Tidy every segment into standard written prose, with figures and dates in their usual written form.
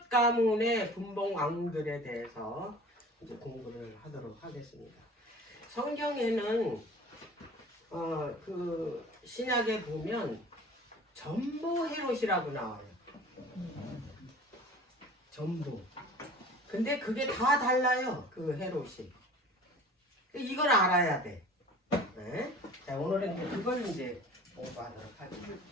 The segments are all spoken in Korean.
첫 가문의 분봉 왕들에 대해서 이제 공부를 하도록 하겠습니다. 성경에는 그 신약에 보면 전부 헤롯이라고 나와요. 전부. 근데 그게 다 달라요. 그 헤롯이. 이걸 알아야 돼. 네? 자, 오늘은 이제 그걸 이제 공부하도록 하겠습니다.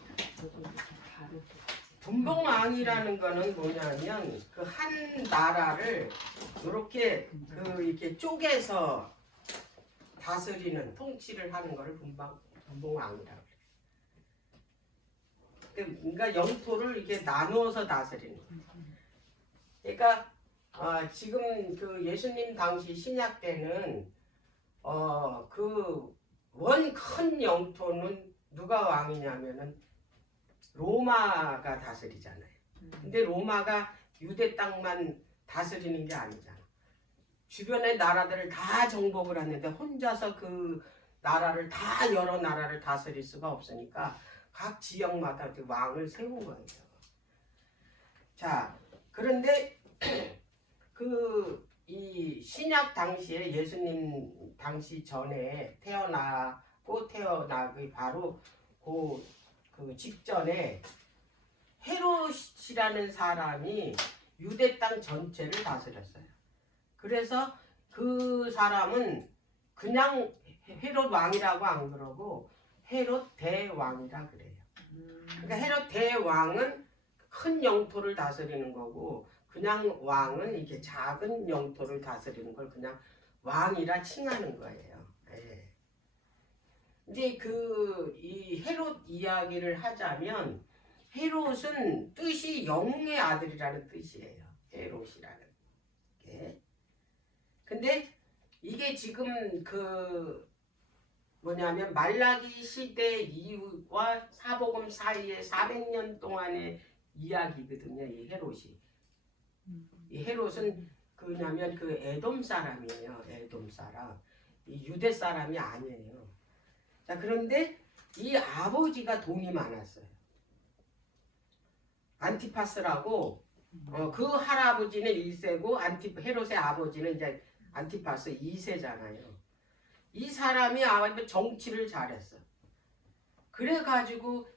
분봉왕이라는 거는 뭐냐면 그 한 나라를 이렇게 이렇게 쪼개서 다스리는 통치를 하는 것을 분봉왕이라고 그래요. 그러니까 영토를 이렇게 나누어서 다스리는 거예요. 그러니까 지금 그 예수님 당시 신약 때는 그 원 큰 영토는 누가 왕이냐면은 로마가 다스리잖아요. 근데 로마가 유대 땅만 다스리는 게 아니잖아. 주변의 나라들을 다 정복을 했는데 혼자서 그 나라를 다 여러 나라를 다스릴 수가 없으니까 각 지역마다 그 왕을 세운 거예요. 자, 그런데 이 신약 당시에 예수님 당시 전에 태어나기 바로 그 직전에 헤롯이라는 사람이 유대 땅 전체를 다스렸어요. 그래서 그 사람은 그냥 헤롯 왕이라고 안 그러고 헤롯 대왕이라 그래요. 그러니까 헤롯 대왕은 큰 영토를 다스리는 거고 그냥 왕은 이게 작은 영토를 다스리는 걸 그냥 왕이라 칭하는 거예요. 예. 이제 이 헤롯 이야기를 하자면 헤롯은 뜻이 영웅의 아들이라는 뜻이에요. 헤롯이라는 게. 근데 이게 지금 그 뭐냐면 말라기 시대 이후와 사복음 사이에 400년 동안의 이야기거든요. 이 헤롯이. 이 헤롯은 그냐면 그 에돔 사람이에요. 에돔 사람. 이 유대 사람이 아니에요. 자, 그런데 이 아버지가 돈이 많았어요. 안티파스라고 그 할아버지는 1세고 헤롯의 아버지는 이제 안티파스 2세잖아요. 이 사람이 아마 정치를 잘했어. 그래가지고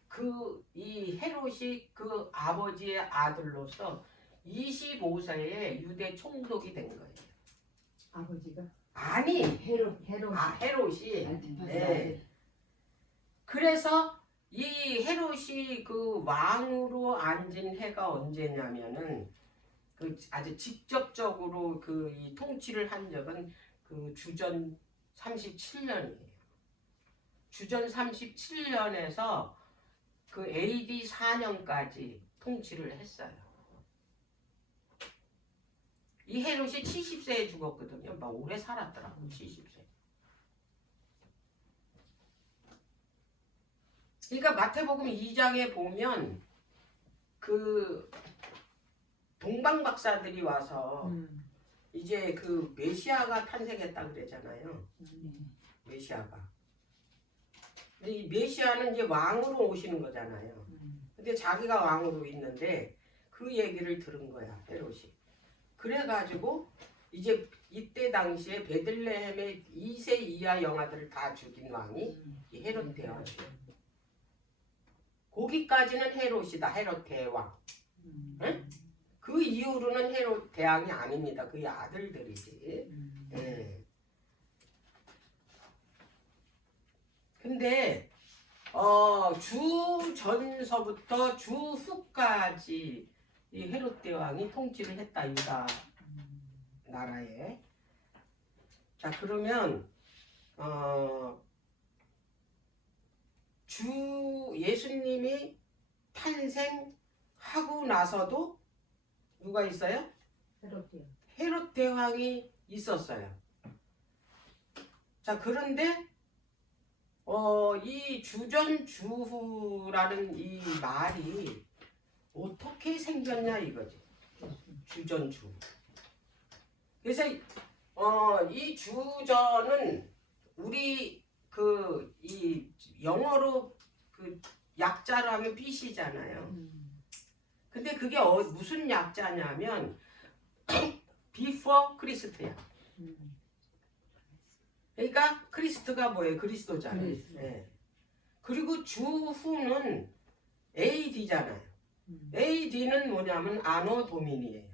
이 헤롯이 그 아버지의 아들로서 25세에 유대 총독이 된 거예요. 아버지가? 아니, 헤롯이. 네. 그래서 이 헤롯이 그 왕으로 앉은 해가 언제냐면은 그 아주 직접적으로 이 통치를 한 적은 그 주전 37년이에요. 주전 37년에서 그 AD 4년까지 통치를 했어요. 이 헤롯이 70세에 죽었거든요. 막 오래 살았더라고, 70세. 그러니까 마태복음 2장에 보면 그 동방 박사들이 와서 이제 그 메시아가 탄생했다 그러잖아요. 메시아가. 근데 이 메시아는 이제 왕으로 오시는 거잖아요. 근데 자기가 왕으로 있는데 그 얘기를 들은 거야, 헤롯이. 그래가지고 이제 이때 당시에 베들레헴의 2세 이하 영아들을 다 죽인 왕이 이 헤롯 대왕이에요. 거기까지는 헤롯이다, 헤롯 대왕. 응? 그 이후로는 헤롯 대왕이 아닙니다. 그의 아들들이지. 네. 근데 주전서부터 주후까지 이 헤롯 대왕이 통치를 했다, 유다 나라에. 자, 그러면 예수님이 탄생하고 나서도 누가 있어요? 헤롯 대왕이 있었어요. 자, 그런데 이 주전주후라는 이 말이 어떻게 생겼냐 이거지. 주전주. 그래서 이 주전은 우리 이 영어로 그 약자로 하면 빛이잖아요. 근데 그게 무슨 약자냐면 비포 크리스트야. 그러니까 크리스트가 뭐예요? 그리스도잖아요. 그리스도. 예. 그리고 주후는 AD잖아요. AD는 뭐냐면 아노 도미니예요.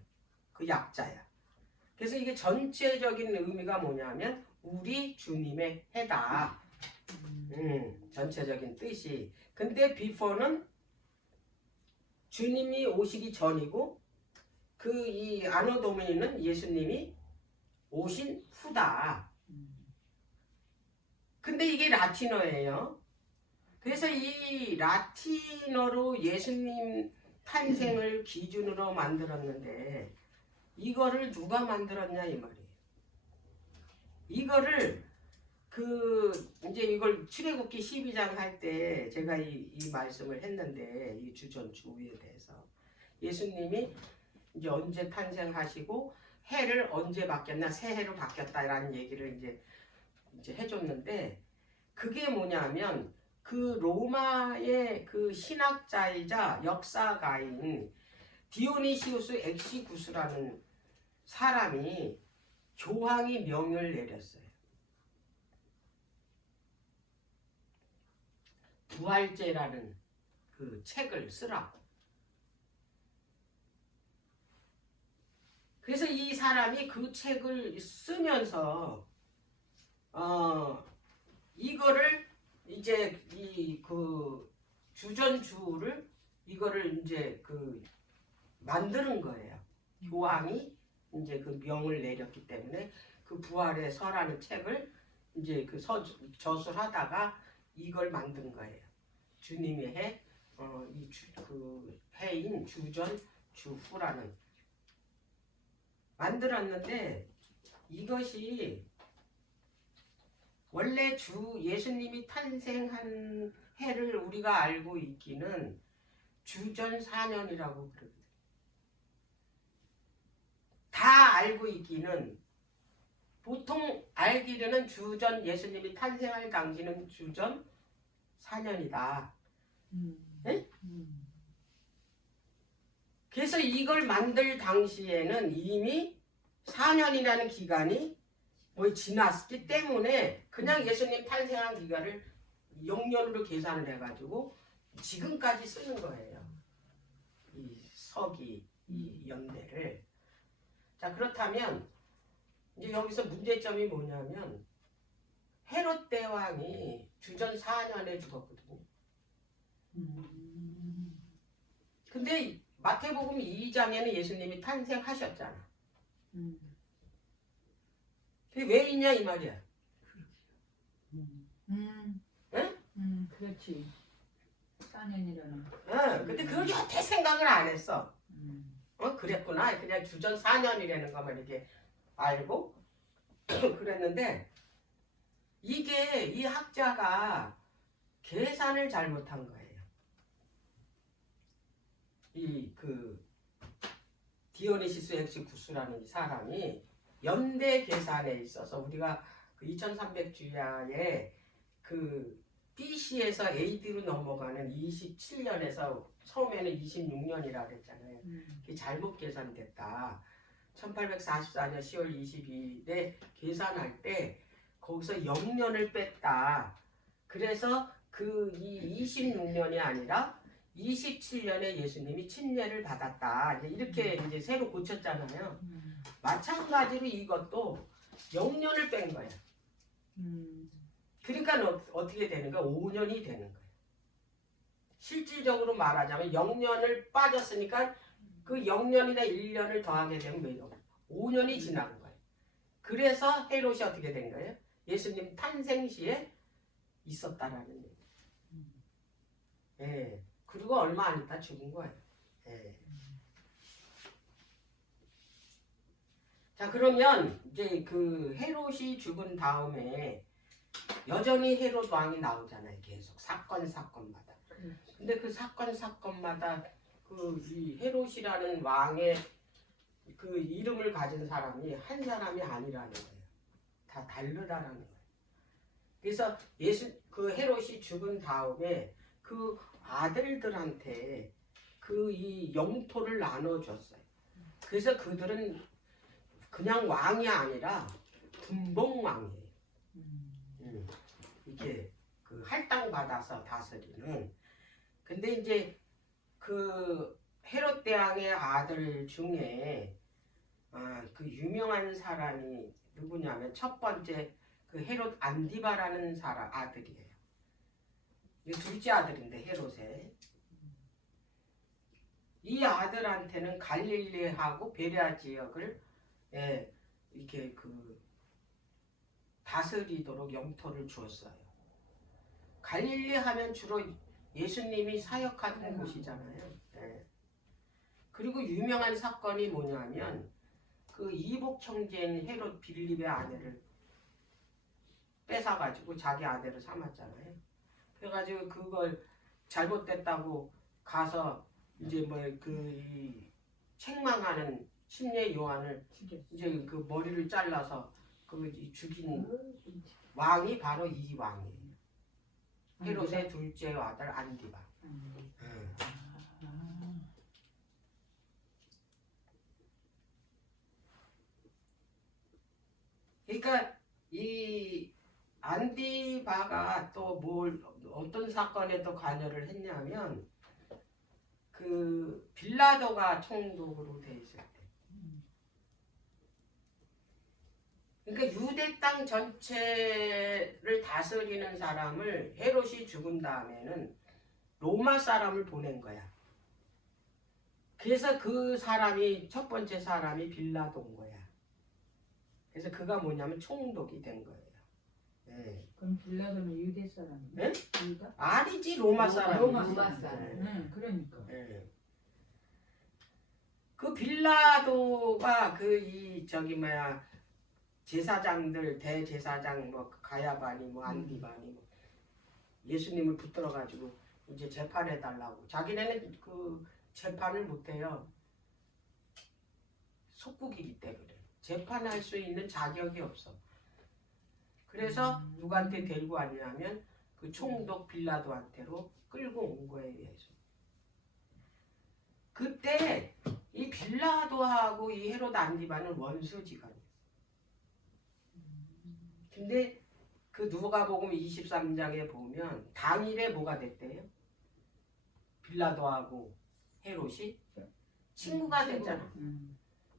그 약자야. 그래서 이게 전체적인 의미가 뭐냐면 우리 주님의 해다. 전체적인 뜻이. 근데 before는 주님이 오시기 전이고 그 이 아노 도미니는 예수님이 오신 후다. 근데 이게 라틴어예요. 그래서 이 라틴어로 예수님 탄생을 기준으로 만들었는데 이거를 누가 만들었냐 이 말이에요. 이거를 이제 이걸 출애굽기 12장 할 때 제가 이 말씀을 했는데 이 주전주에 대해서 예수님이 이제 언제 탄생하시고 해를 언제 바뀌었나 새 해로 바뀌었다라는 얘기를 이제 해줬는데 그게 뭐냐면 그 로마의 그 신학자이자 역사가인 디오니시우스 엑시구스라는 사람이 교황이 명을 내렸어요. 부활제라는 그 책을 쓰라고. 그래서 이 사람이 그 책을 쓰면서 이거를 이제 이 그 주전주를 이거를 이제 그 만드는 거예요. 교황이 이제 그 명을 내렸기 때문에 그 부활의 서라는 책을 이제 그 저술하다가 이걸 만든 거예요. 주님의 해, 그 해인 주전 주후라는 만들었는데 이것이 원래 예수님이 탄생한 해를 우리가 알고 있기는 주전 4년이라고 그러거든요. 다 알고 있기는 보통 알기로는 주전 예수님이 탄생할 당시는 주전 4년이다. 네? 그래서 이걸 만들 당시에는 이미 4년이라는 기간이 지났기 때문에 그냥 예수님 탄생한 기간을 0년으로 계산을 해가지고 지금까지 쓰는 거예요. 이 서기, 이 연대를. 자, 그렇다면 이제 여기서 문제점이 뭐냐면 헤롯 대왕이 주전 4년에 죽었거든요. 근데 마태복음 2장에는 예수님이 탄생하셨잖아. 그게 왜 있냐 이 말이야. 그렇지. 4년이라는. 근데 그걸 여태 생각을 안 했어. 그랬구나. 그냥 주전 4년이라는 것만 이렇게 알고 그랬는데 이게 이 학자가 계산을 잘못한 거예요. 이 그 디오니시스 엑시구스라는 사람이 연대 계산에 있어서 우리가 그 2300주야에 그 BC에서 AD로 넘어가는 27년에서 처음에는 26년이라 그랬잖아요. 그게 잘못 계산됐다. 1844년 10월 22일에 계산할 때 거기서 0년을 뺐다. 그래서 이 26년이 아니라 27년에 예수님이 침례를 받았다. 이렇게 이제 새로 고쳤잖아요. 마찬가지로 이것도 0년을 뺀 거예요. 그러니까 어떻게 되는 거야? 5년이 되는 거예요. 실질적으로 말하자면 0년을 빠졌으니까 그 0년이나 1년을 더하게 되면 몇 년? 5년이 지난 거예요. 그래서 헤롯이 어떻게 된 거예요? 예수님 탄생 시에 있었다라는 얘기예요. 예. 그리고 얼마 안 있다 죽은 거예요. 예. 자, 그러면 이제 그 헤롯이 죽은 다음에 여전히 헤롯 왕이 나오잖아요. 계속 사건마다. 근데 그 사건마다 이 헤롯이라는 왕의 그 이름을 가진 사람이 한 사람이 아니라는 거예요. 다 다르다라는 거예요. 그래서 그 헤롯이 죽은 다음에 그 아들들한테 그 이 영토를 나눠줬어요. 그래서 그들은 그냥 왕이 아니라 분봉왕이에요. 이게 그 할당 받아서 다스리는. 근데 이제 그 헤롯 대왕의 아들 중에 그 유명한 사람이 누구냐면 첫 번째 그 헤롯 안디바라는 사람 아들이에요. 이 둘째 아들인데 헤롯의 이 아들한테는 갈릴리하고 베레아 지역을 이렇게 그 다스리도록 영토를 주었어요. 갈릴리 하면 주로 예수님이 사역하던 곳이잖아요. 예. 그리고 유명한 사건이 뭐냐면 그 이복 형제인 헤롯 빌립의 아내를 뺏어가지고 자기 아내를 삼았잖아요. 그래가지고 그걸 잘못됐다고 가서 이제 뭐 그 책망하는 심리의 요한을 이제 그 머리를 잘라서 그 죽인 왕이 바로 이 왕이에요. 헤롯의 둘째 아들 안디바. 그러니까 이 안디바가 또 뭘 어떤 사건에 또 관여를 했냐면 그 빌라도가 총독으로 돼 있을 때. 그러니까 유대 땅 전체를 다스리는 사람을 헤롯이 죽은 다음에는 로마 사람을 보낸 거야. 그래서 그 사람이 첫 번째 사람이 빌라도인 거야. 그래서 그가 뭐냐면 총독이 된 거예요. 네. 그럼 빌라도는 유대 사람이네? 네? 유다? 아니지 로마 사람. 로마 사람. 네. 그러니까. 네. 그 빌라도가 그 이 저기 뭐야 제사장들 대제사장 뭐 가야바니 뭐 안디바니 뭐 예수님을 붙들어 가지고 이제 재판해 달라고. 자기네는 그 재판을 못 해요. 속국이기 때문에 재판할 수 있는 자격이 없어. 그래서 누구한테 데리고 왔냐면 그 총독 빌라도한테로 끌고 온 거예요. 예수. 그때 이 빌라도하고 이 헤롯 안디바는 원수지간이에요. 근데 그 누가복음 23장에 보면 당일에 뭐가 됐대요? 빌라도하고 헤롯이 친구가 됐잖아.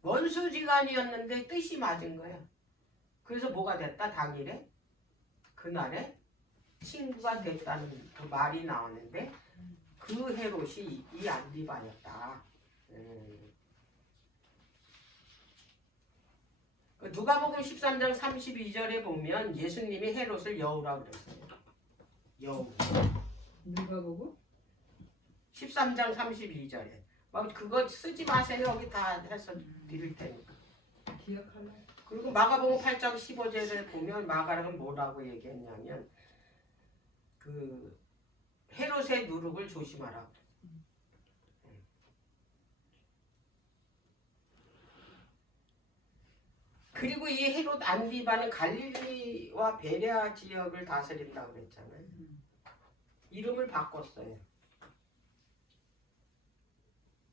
원수지간이었는데 뜻이 맞은 거야. 그래서 뭐가 됐다? 당일에 그날에 친구가 됐다는 그 말이 나오는데 그 헤롯이 이 안디바였다. 누가복음 13장 32절에 보면 예수님이 헤롯을 여우라고 그랬어요. 여우. 누가복음? 13장 32절에. 막 그거 쓰지 마세요. 여기 다 해서 드릴 테니까. 기억할래? 그리고 마가복음 8장 15절에 보면 마가는 뭐라고 얘기했냐면 그 헤롯의 누룩을 조심하라. 그리고 이 헤롯 안디바는 갈릴리와 베레아 지역을 다스린다고 그랬잖아요. 이름을 바꿨어요.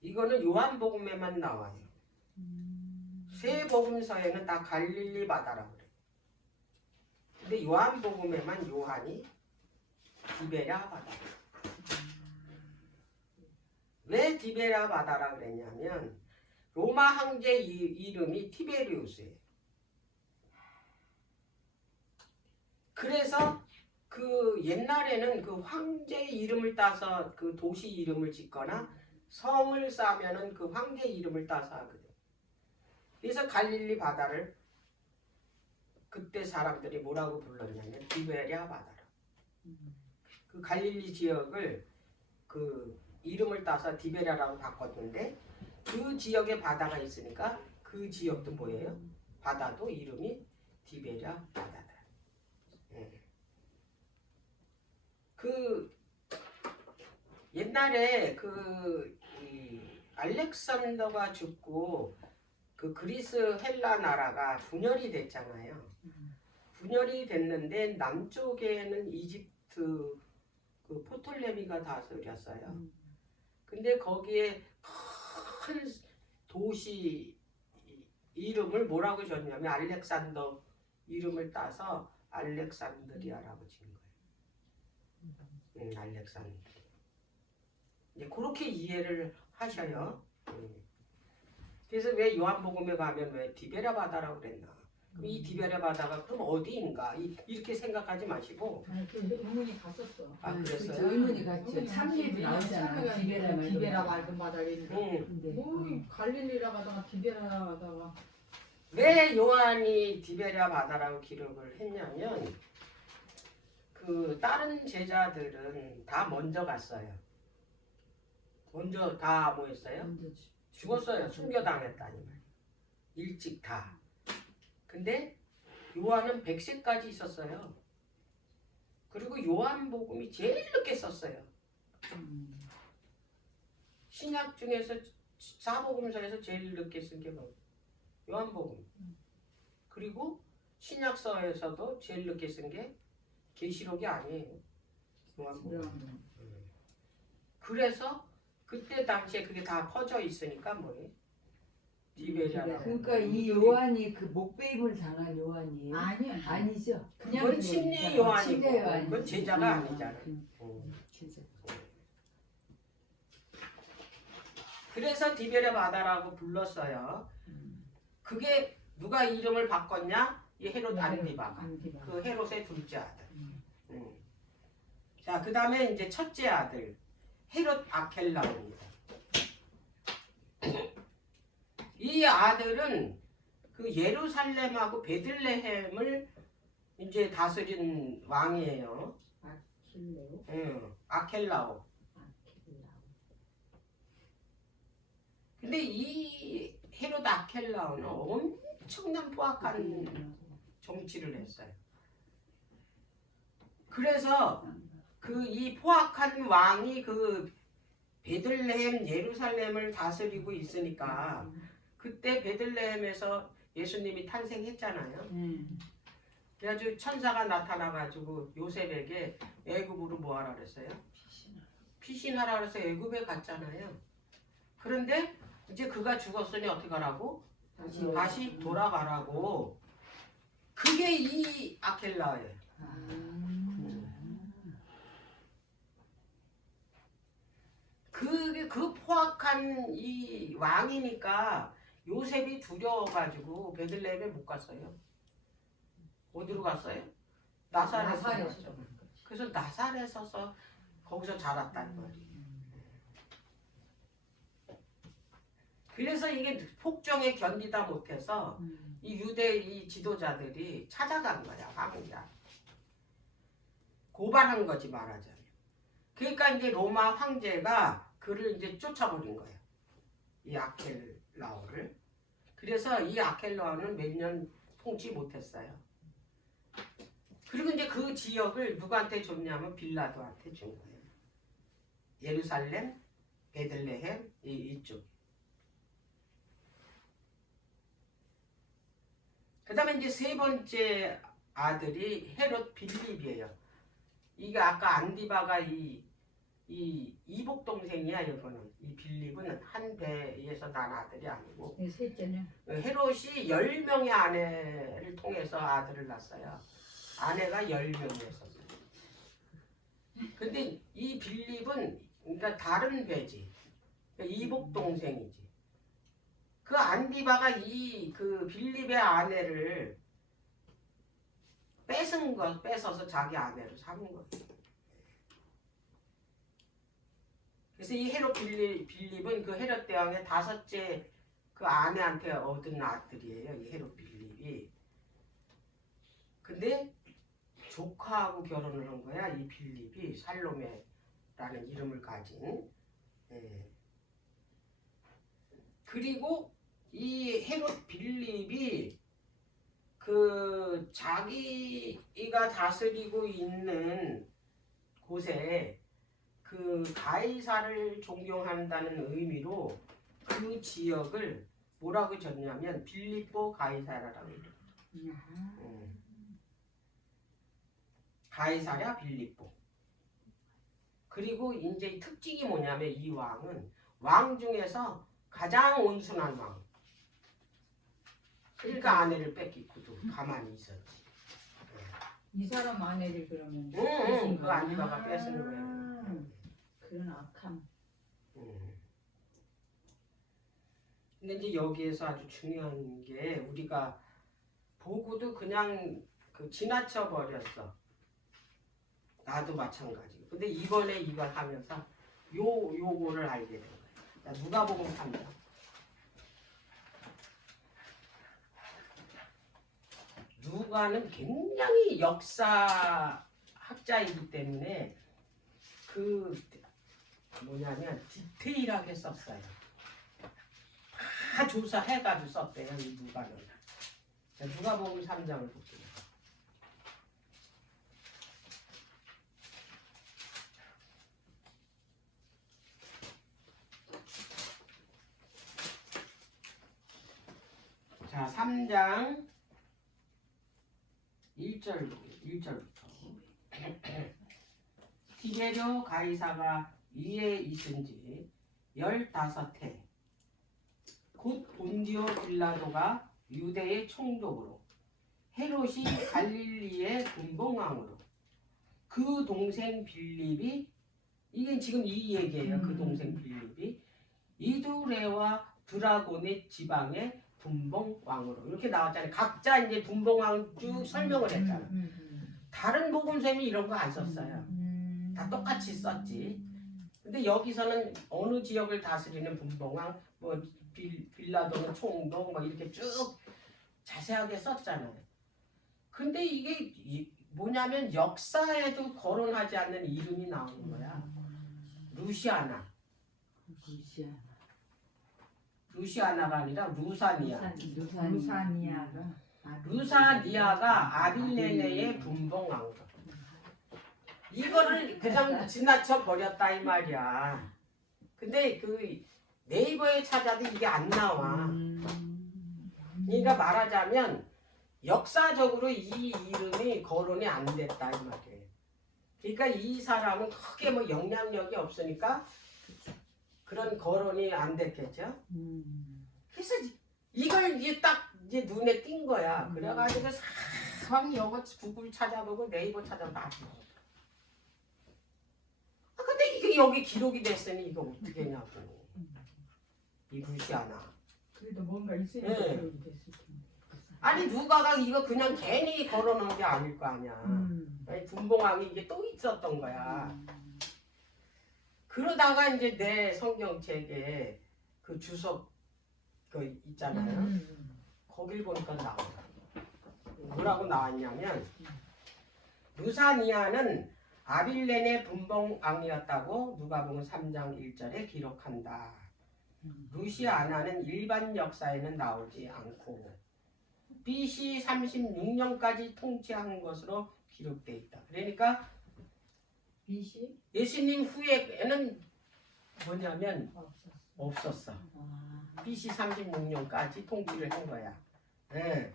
이거는 요한복음에만 나와요. 세 복음서에는 다 갈릴리 바다라고 그래요. 근데 요한복음에만 요한이 디베랴 바다. 왜 디베랴 바다라 그랬냐면 로마 황제 이름이 티베리우스예요. 그래서 그 옛날에는 그 황제 이름을 따서 그 도시 이름을 짓거나 성을 쌓으면은 그 황제 이름을 따서 하거든. 그래서 갈릴리 바다를 그때 사람들이 뭐라고 불렀냐면 디베랴 바다라. 그 갈릴리 지역을 그 이름을 따서 디베랴라고 바꿨는데 그 지역에 바다가 있으니까 그 지역도 뭐예요? 바다도 이름이 디베랴 바다다. 그 옛날에 그 알렉산더가 죽고 그 그리스 헬라 나라가 분열이 됐잖아요. 분열이 됐는데 남쪽에는 이집트 그 포톨레미가 다스렸어요. 근데 거기에 큰 도시 이름을 뭐라고 줬냐면 알렉산더 이름을 따서 알렉산드리아라고 지은 거예요. 알렉산드리아. 이제 그렇게 이해를 하셔요. 그래서 왜 요한복음에 가면 왜 디베랴 바다라고 그랬나? 그럼 이 디베랴 바다가 그럼 어디인가? 이렇게 생각하지 마시고. 그 의문이 갔었어. 아, 그랬어요? 그렇죠. 의문이 갔죠. 참기도 나오잖아. 디베라 맑은 바다인데. 근데 뭐 갈릴리라 가다가 디베라 가다가 왜 요한이 디베랴 바다라고 기록을 했냐면 그 다른 제자들은 다 먼저 갔어요. 먼저 다 뭐 했어요? 먼저 죽었어요. 숨겨당했다니 말이에요. 일찍 다. 근데 요한은 100세까지 있었어요. 그리고 요한복음이 제일 늦게 썼어요. 신약 중에서 사복음서에서 제일 늦게 쓴 게 뭐? 요한복음. 그리고 신약서에서도 제일 늦게 쓴 게 계시록이 아니에요. 요한복음. 그래서 그때 당시에 그게 다 퍼져 있으니까 뭐예요? 디베랴라고. 그러니까 이 요한이 그 목베임을 당한 요한이에요? 아니야. 아니죠. 그건 침례 요한이고 침례 요한이지. 그건 제자가 아니잖아. 진짜. 그래서 디베랴 바다라고 불렀어요. 그게 누가 이름을 바꿨냐? 이 헤롯 안디바가. 그 헤롯의 둘째 아들. 자, 그 다음에 이제 첫째 아들 헤롯 아켈라오입니다. 이 아들은 그 예루살렘하고 베들레헴을 이제 다스린 왕이에요. 아켈라오. 근데 이 헤롯 아켈라오는 엄청난 포악한 정치를 했어요. 그래서 그 이 포악한 왕이 그 베들레헴 예루살렘을 다스리고 있으니까 그때 베들레헴에서 예수님이 탄생했잖아요. 그래가지고 천사가 나타나가지고 요셉에게 애굽으로 뭐하라 그랬어요? 피신하라 그래서 애굽에 갔잖아요. 그런데 이제 그가 죽었으니 어떻게 하라고? 다시 돌아가라고. 그게 이 아켈라예요. 그 포악한 이 왕이니까 요셉이 두려워가지고 베들레헴에 못 갔어요. 어디로 갔어요? 나사렛으로 갔죠. 그래서 나사렛에서 거기서 자랐단 말이에요. 그래서 이게 폭정에 견디다 못해서 이 유대 이 지도자들이 찾아간 거야, 황제야. 고발한 거지 말하자면. 그러니까 이제 로마 황제가 그를 이제 쫓아버린 거예요. 이 아켈라오를. 그래서 이 아켈라오는 몇 년 통치 못했어요. 그리고 이제 그 지역을 누구한테 줬냐면 빌라도한테 준 거예요. 예루살렘, 베들레헴 이쪽. 그 다음에 이제 세 번째 아들이 헤롯 빌립이에요. 이게 아까 안디바가 이 이복 동생이야. 이거는 이 빌립은 한 배에서 난 아들이 아니고 셋째는 헤롯이 10명의 아내를 통해서 아들을 낳았어요. 아내가 10명이었어요. 근데 이 빌립은 그러니까 다른 배지. 그러니까 이복 동생이지. 그 안디바가 이 그 빌립의 아내를 뺏어서 자기 아내로 삼은 거예요. 그래서 이 헤롯 빌립은 그 헤롯 대왕의 5째 그 아내한테 얻은 아들이에요. 이 헤롯 빌립이. 근데 조카하고 결혼을 한 거야. 이 빌립이 살로메라는 이름을 가진. 그리고 이 헤롯 빌립이 그 자기가 다스리고 있는 곳에 그 가이사를 존경한다는 의미로 그 지역을 뭐라고 졌냐면 빌립보 가이사라라고 이래요. 가이사랴 빌립보. 그리고 이제 이 특징이 뭐냐면 이 왕은 왕 중에서 가장 온순한 왕. 그러니까 아내를 뺏기고도 가만히 있었지. 이 사람 아내를 그러면 응, 그 안디바가 뺏은 거예요. 그런 악함. 근데 이제 여기에서 아주 중요한 게 우리가 보고도 그냥 그 지나쳐 버렸어. 나도 마찬가지고. 근데 이번에 이걸 하면서 요거를 알게 된 거야. 자, 누가복음 3장. 누가는 굉장히 역사 학자이기 때문에 그 뭐냐면 디테일하게 썼어요. 다 조사해가지고 썼대요. 이 누가는. 자, 누가복음 3장을 볼게요. 자, 3장 1절부터 티베rio 가이사가 위에 있은지 15해 곧 본디오 빌라도가 유대의 총독으로 헤롯이 갈릴리의 분봉왕으로 그 동생 빌립이 이게 지금 이 얘기예요. 그 동생 빌립이 이두레와 드라곤의 지방의 분봉왕으로 이렇게 나왔잖아요. 각자 이제 분봉왕 쭉 설명을 했잖아. 다른 복음서에는 이런 거 안 썼어요. 다 똑같이 썼지. 근데 여기서는 어느 지역을 다스리는 분봉왕, 뭐 빌라도는 총독, 뭐 이렇게 쭉 자세하게 썼잖아요. 근데 이게 뭐냐면 역사에도 거론하지 않는 이름이 나오는 거야. 루시아나. 루시아나가 아니라 루사니아. 루사니아가 아빌레네의 분봉왕으로. 이거를 그냥 지나쳐 버렸다 이 말이야. 근데 그 네이버에 찾아도 이게 안 나와. 그러니까 말하자면 역사적으로 이 이름이 거론이 안 됐다 이 말이에요. 그러니까 이 사람은 크게 뭐 영향력이 없으니까 그런 거론이 안 됐겠죠. 그래서 이걸 이제 딱 이제 눈에 띈 거야. 그래가지고 상 영어 구글 찾아보고 네이버 찾아보고 다 본 거야. 근데 이게 여기 기록이 됐으니 이거 어떻게 하냐고. 이 루시아나. 그래도 뭔가 있으니까 네. 기록이 됐을 텐데. 아니 누가가 이거 그냥 괜히 걸어놓은 게 아닐 거 아니야. 아니, 분봉왕이 이게 또 있었던 거야. 그러다가 이제 내 성경책에 그 주석 그 있잖아요. 거길 보니까 나오더라고. 뭐라고 나왔냐면 루사니아는 아빌렌의 분봉왕이었다고 누가복음 3장 1절에 기록한다. 루시아나는 일반 역사에는 나오지 않고 BC 36년까지 통치한 것으로 기록되어 있다. 그러니까 BC? 예수님 후에는 뭐냐면 없었어. BC 36년까지 통치를 한 거야. 네.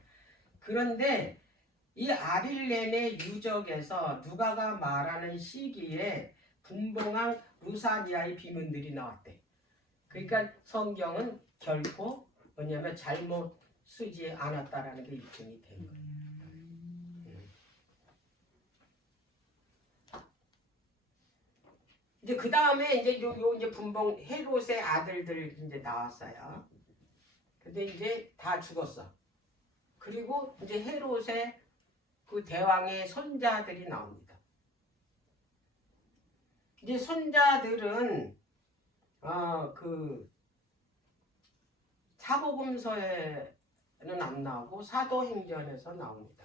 그런데 이 아빌렌의 유적에서 누가가 말하는 시기에 분봉왕 루사니아의 비문들이 나왔대. 그러니까 성경은 결코 뭐냐면 잘못 쓰지 않았다라는 게 입증이 된 거예요. 이제 그 다음에 이제 요 이제 분봉 헤롯의 아들들 이제 나왔어요. 근데 이제 다 죽었어. 그리고 이제 헤롯의 그 대왕의 손자들이 나옵니다. 이제 손자들은 그 사복음서에는 안 나오고 사도행전에서 나옵니다.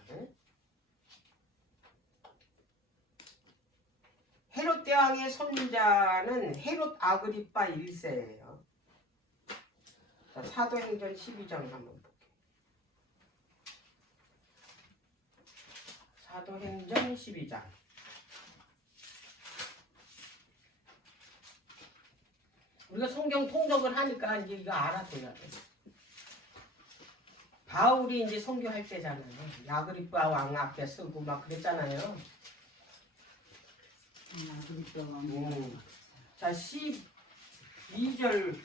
헤롯 대왕의 손자는 헤롯 아그리파 1세예요. 사도행전 12장 한번 볼게요. 사도행전 12장. 우리가 성경 통독을 하니까 이제 이거 알아둬야 돼. 바울이 이제 선교할 때잖아요. 아그리파 왕 앞에 쓰고 막 그랬잖아요. 아그리빠 음. 왕. 자, 12절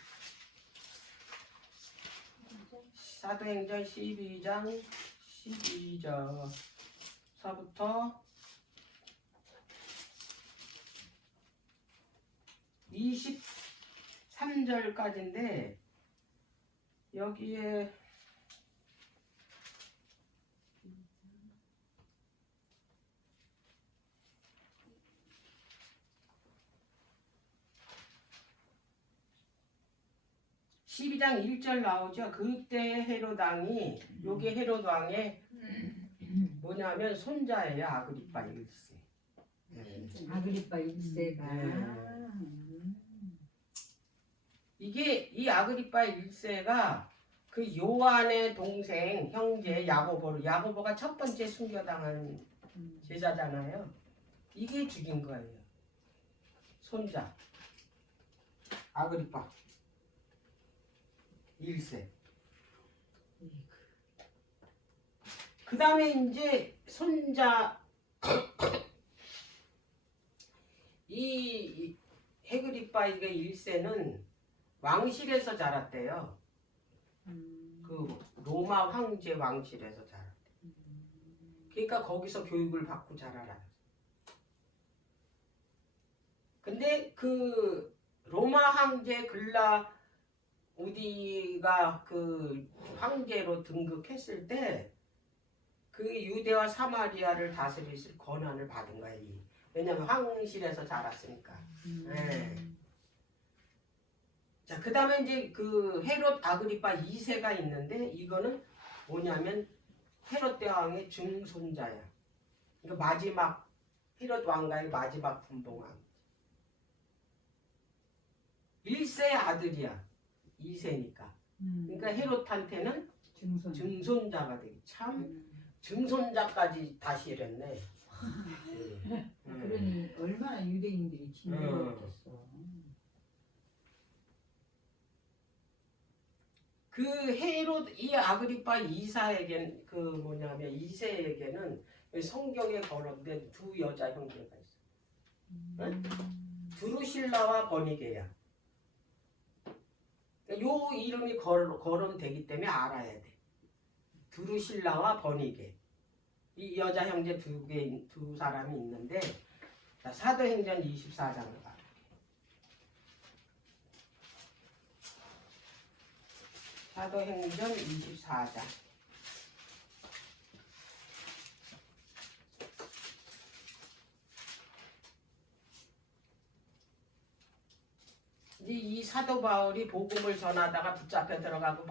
사도행전 12장 12절서부터 23절까지인데 여기에 (12장 1절) 나오죠. 그때 헤롯 왕이 요게 헤롯 왕의 뭐냐면 손자예요. 아그리빠 1세. 아그리빠 1세가. 이게 이 아그리빠 1세가 그 요한의 동생 형제 야고보가 첫 번째 순교당한 제자잖아요. 이게 죽인 거예요. 손자 아그리빠 1세. 그 다음에 이제 손자 이 헤그리빠 이게 1세는 왕실에서 자랐대요. 그 로마 황제 왕실에서 자랐대. 그러니까 거기서 교육을 받고 자라라. 근데 그 로마 황제 글라우디가 그 황제로 등극했을 때 그 유대와 사마리아를 다스릴 권한을 받은 거예요. 왜냐면 황실에서 자랐으니까. 네. 자, 그 다음에 이제 그 헤롯 아그리빠 2세가 있는데 이거는 뭐냐면 헤롯 대왕의 증손자야. 그러니까 마지막 헤롯 왕가의 마지막 분봉왕. 1세 아들이야. 2세니까. 그러니까 헤롯한테는 증손자가 되기. 참 증손자까지 다시 이랬네. 그러니 얼마나 유대인들이 진노했겠어. 그 헤롯 이 아그리빠 2사에게는 그 뭐냐면 2세에게는 성경에 거론된 두 여자 형제가 있어. 응? 드루실라와 버니게야. 요 이름이 거론되기 때문에 알아야 돼. 드루실라와 버니게. 이 여자 형제 두 사람이 있는데, 자, 사도행전 24장을 봐. 사도행전 24장. 이 사도 바울이 복음을 전하다가 붙잡혀 들어가고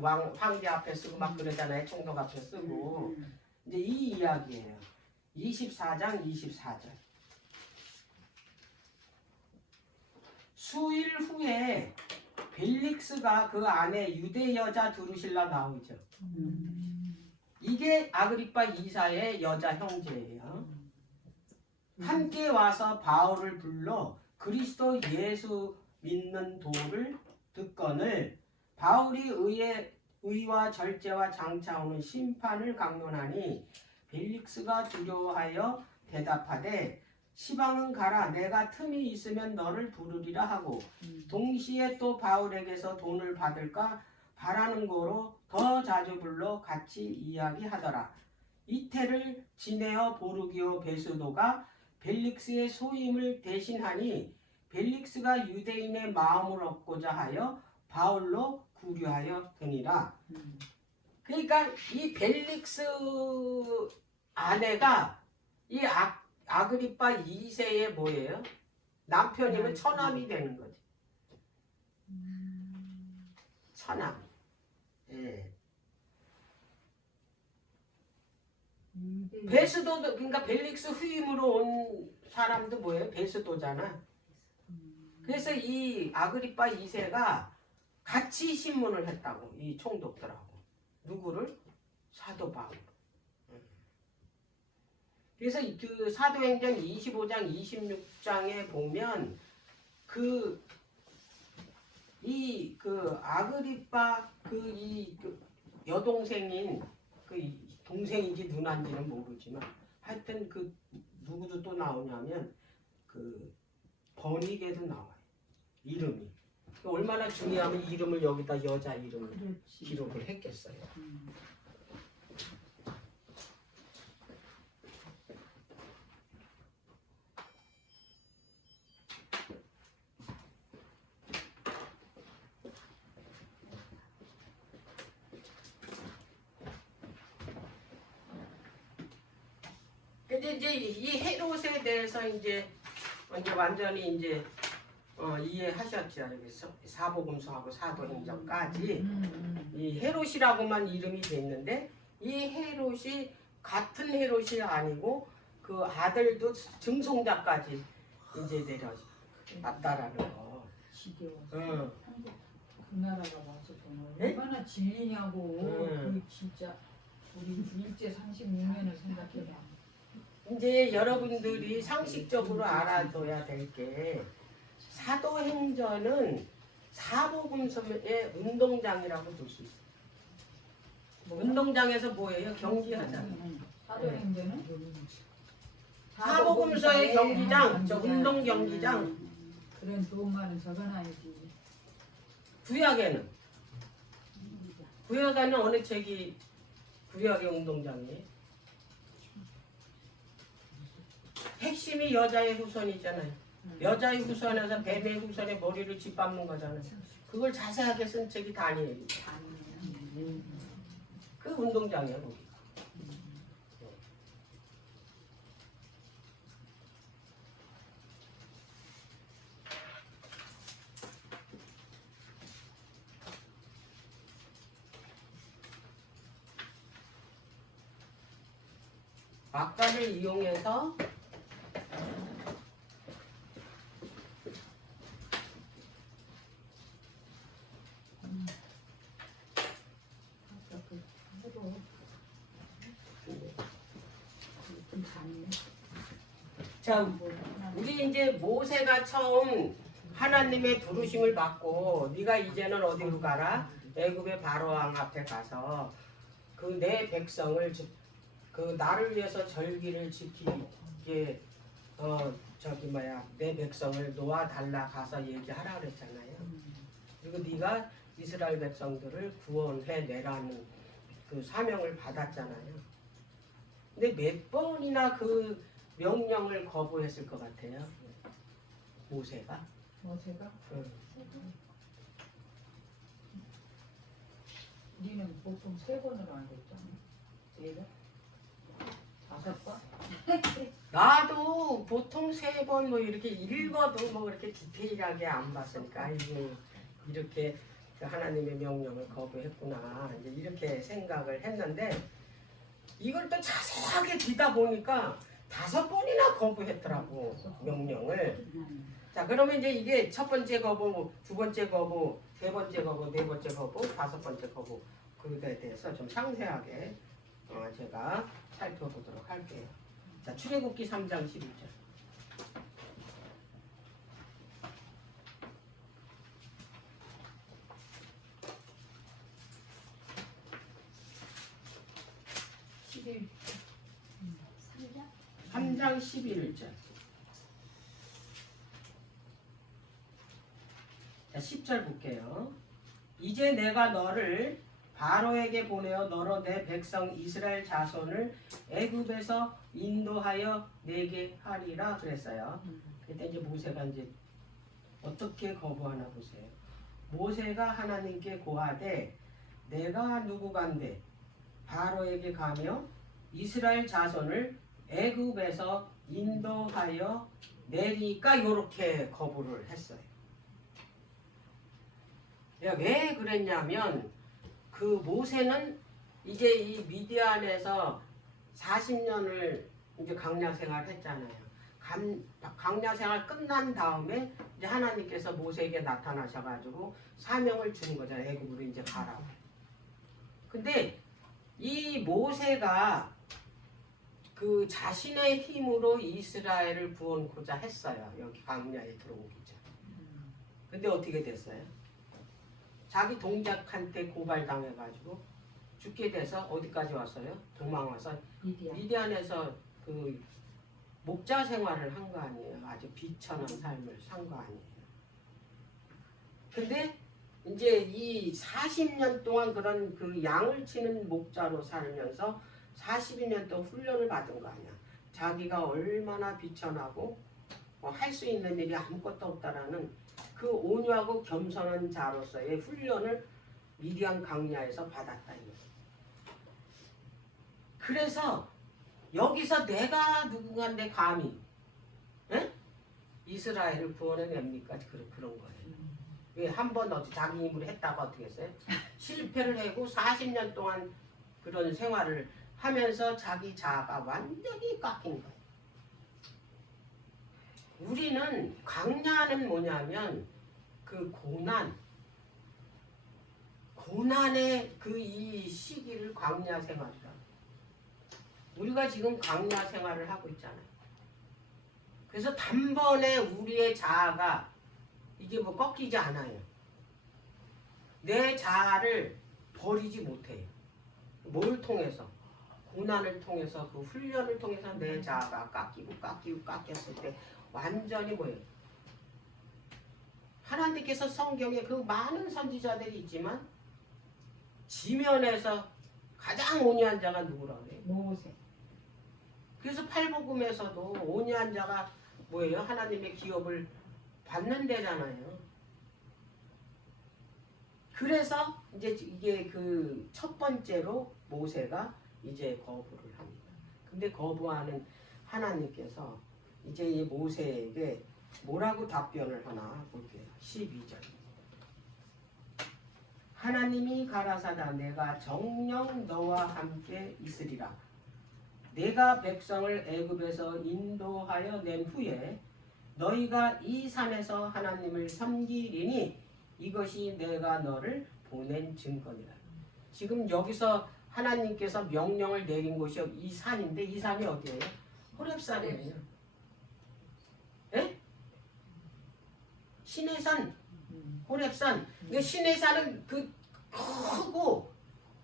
막 황제 앞에 쓰고 막 그러잖아요. 총독 앞에 쓰고. 이제 이 이야기예요. 24장 24절. 수일 후에 벨릭스가 그 안에 유대 여자 두루실라 나오죠. 이게 아그리빠 2사의 여자 형제예요. 함께 와서 바울을 불러 그리스도 예수 믿는 도를 듣거늘 바울이 의와 절제와 장차오는 심판을 강론하니 벨릭스가 두려워하여 대답하되 시방은 가라 내가 틈이 있으면 너를 부르리라 하고 동시에 또 바울에게서 돈을 받을까 바라는 거로 더 자주 불러 같이 이야기하더라. 이태를 지내어 보르기오 베스도가 벨릭스의 소임을 대신하니 벨릭스가 유대인의 마음을 얻고자 하여 바울로 구류하여 드니라. 그러니까 이 벨릭스 아내가 이 아그리빠 2세의 뭐예요? 남편이면 처남이 되는 거지. 처남. 예. 베스도도 그러니까 벨릭스 후임으로 온 사람도 뭐예요? 베스도잖아. 그래서 이 아그리빠 2세가 같이 신문을 했다고 이 총독들하고. 누구를? 사도 바울. 그래서 그 사도행전 25장 26장에 보면 그 아그리빠 그 여동생인 그 동생인지 누나인지는 모르지만 하여튼 그 누구도 또 나오냐면 그 그 번익에도 나와요. 이름이. 얼마나 중요하면 이름을 여기다 여자 이름을 그렇지. 기록을 했겠어요. 근데 이제 이 헤롯에 대해서 이제 완전히 이제 이해하셨지 알겠어? 사복음서하고 사도행전까지 이 헤롯이라고만 이름이 됐는데 이 헤롯이 같은 헤롯이 아니고 그 아들도 증송자까지 이제 내려왔다라는 거. 지겨워. 응. 그 나라가 와서 정말 네? 얼마나 질리냐고. 음. 그 진짜 우리 일제 36년을 생각해봐. 이제 여러분들이 상식적으로 알아둬야 될 게 사도행전은 사복음서의 운동장이라고 볼 수 있어요. 운동장에서 뭐예요? 경기하잖아요. 사도행전은 사복음서의 경기장, 저 운동 경기장. 그런 좋은 말은 적어놔야지. 구약에는 어느 책이 구약의 운동장이에요? 핵심이 여자의 후손이잖아요. 여자의 후손에서 뱀의 후손에 머리를 짓밟는 거잖아요. 그걸 자세하게 쓴 책이 다니엘이에요. 그 운동장이에요. 거기. 막간을 이용해서 자, 우리 이제 모세가 처음 하나님의 부르심을 받고 네가 이제는 어디로 가라? 애굽의 바로왕 앞에 가서 그 내 백성을 그 나를 위해서 절기를 지키게 내 백성을 놓아달라 가서 얘기하라 그랬잖아요. 그리고 네가 이스라엘 백성들을 구원해 내라는 그 사명을 받았잖아요. 근데 몇 번이나 그 명령을 거부했을 것 같아요. 모세가. 모세가? 응. 우리는 보통 3번으로 알고 있잖아. 내가? 5번? 나도 보통 3번 뭐 이렇게 읽어도 뭐 그렇게 디테일하게 안 봤으니까 이게 이렇게 하나님의 명령을 거부했구나 이제 이렇게 생각을 했는데 이걸 또 자세하게 뒤다 보니까 5번이나 거부했더라고 명령을. 자 그러면 이제 이게 첫 번째 거부, 두 번째 거부, 세 번째 거부, 네 번째 거부, 5번째 거부 그거에 대해서 좀 상세하게 제가 살펴보도록 할게요. 자 출애굽기 3장 11절. 칠 3장 11절. 자, 10절 볼게요. 이제 내가 너를 바로에게 보내어 너로 내 백성 이스라엘 자손을 애굽에서 인도하여 내게 하리라 그랬어요. 그때 이제 모세가 이제 어떻게 거부하나 보세요. 모세가 하나님께 고하되 내가 누구간데 바로에게 가며 이스라엘 자손을 애굽에서 인도하여 내리니까 요렇게 거부를 했어요. 왜 그랬냐면 그 모세는 이제 이 미디안에서 40년을 이제 강야 생활했잖아요. 강야 생활 끝난 다음에 이제 하나님께서 모세에게 나타나셔가지고 사명을 주는 거잖아요. 애굽으로 이제 가라고. 근데 이 모세가 그 자신의 힘으로 이스라엘을 구원코자 했어요. 여기 강야에 들어오기 전. 근데 어떻게 됐어요? 자기 동작한테 고발당해가지고 죽게 돼서 어디까지 왔어요? 도망와서 미디안. 미디안에서 그 목자 생활을 한 거 아니에요. 아주 비천한 삶을 산 거 아니에요. 근데 이제 이 40년 동안 그런 그 양을 치는 목자로 살면서 42년 동안 훈련을 받은 거 아니야. 자기가 얼마나 비천하고 할 수 있는 일이 아무것도 없다라는 그 온유하고 겸손한 자로서의 훈련을 미디안 광야에서 받았다 이거예요. 그래서 여기서 내가 누군가인데 감히 에? 이스라엘을 구원해냅니까? 그런 거예요. 왜 한 번 어디 자기 힘으로 했다고 어떻게 했어요? 실패를 하고 40년 동안 그런 생활을 하면서 자기 자아가 완전히 깎인 거예요. 우리는 광야는 뭐냐면 그 고난의 그 이 시기를 광야 생활이라. 우리가 지금 광야 생활을 하고 있잖아요. 그래서 단번에 우리의 자아가 이게 뭐 꺾이지 않아요. 내 자아를 버리지 못해요. 뭘 통해서? 고난을 통해서 그 훈련을 통해서 내 자아가 깎였을 때 완전히 뭐예요? 하나님께서 성경에 그 많은 선지자들이 있지만 지면에서 가장 온유한 자가 누구라고 해요? 모세. 그래서 팔복음에서도 온유한 자가 뭐예요? 하나님의 기업을 받는 데잖아요. 그래서 이제 이게 그 첫 번째로 모세가 이제 거부를 합니다. 근데 거부하는 하나님께서 이제 이 모세에게 뭐라고 답변을 하나 볼게요. 12절. 하나님이 가라사다 내가 정녕 너와 함께 있으리라. 내가 백성을 애굽에서 인도하여 낸 후에 너희가 이 산에서 하나님을 섬기리니 이것이 내가 너를 보낸 증거니라. 지금 여기서 하나님께서 명령을 내린 곳이 이 산인데 이 산이 어디예요? 호렙산이에요. 예? 시내산, 호렙산. 근데 시내산은 그 크고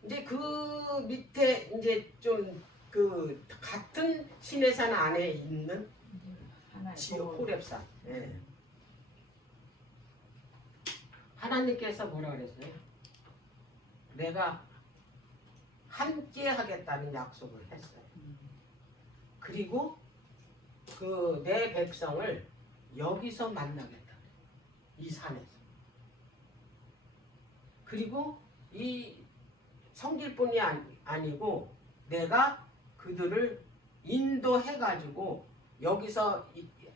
이제 그 밑에 이제 좀 그 같은 시내산 안에 있는 지역 호렙산. 예. 하나님께서 뭐라 그랬어요? 내가 함께 하겠다는 약속을 했어요. 그리고 그 내 백성을 여기서 만나겠다. 이 산에서. 그리고 이 섬길 뿐이 아니고 내가 그들을 인도해가지고 여기서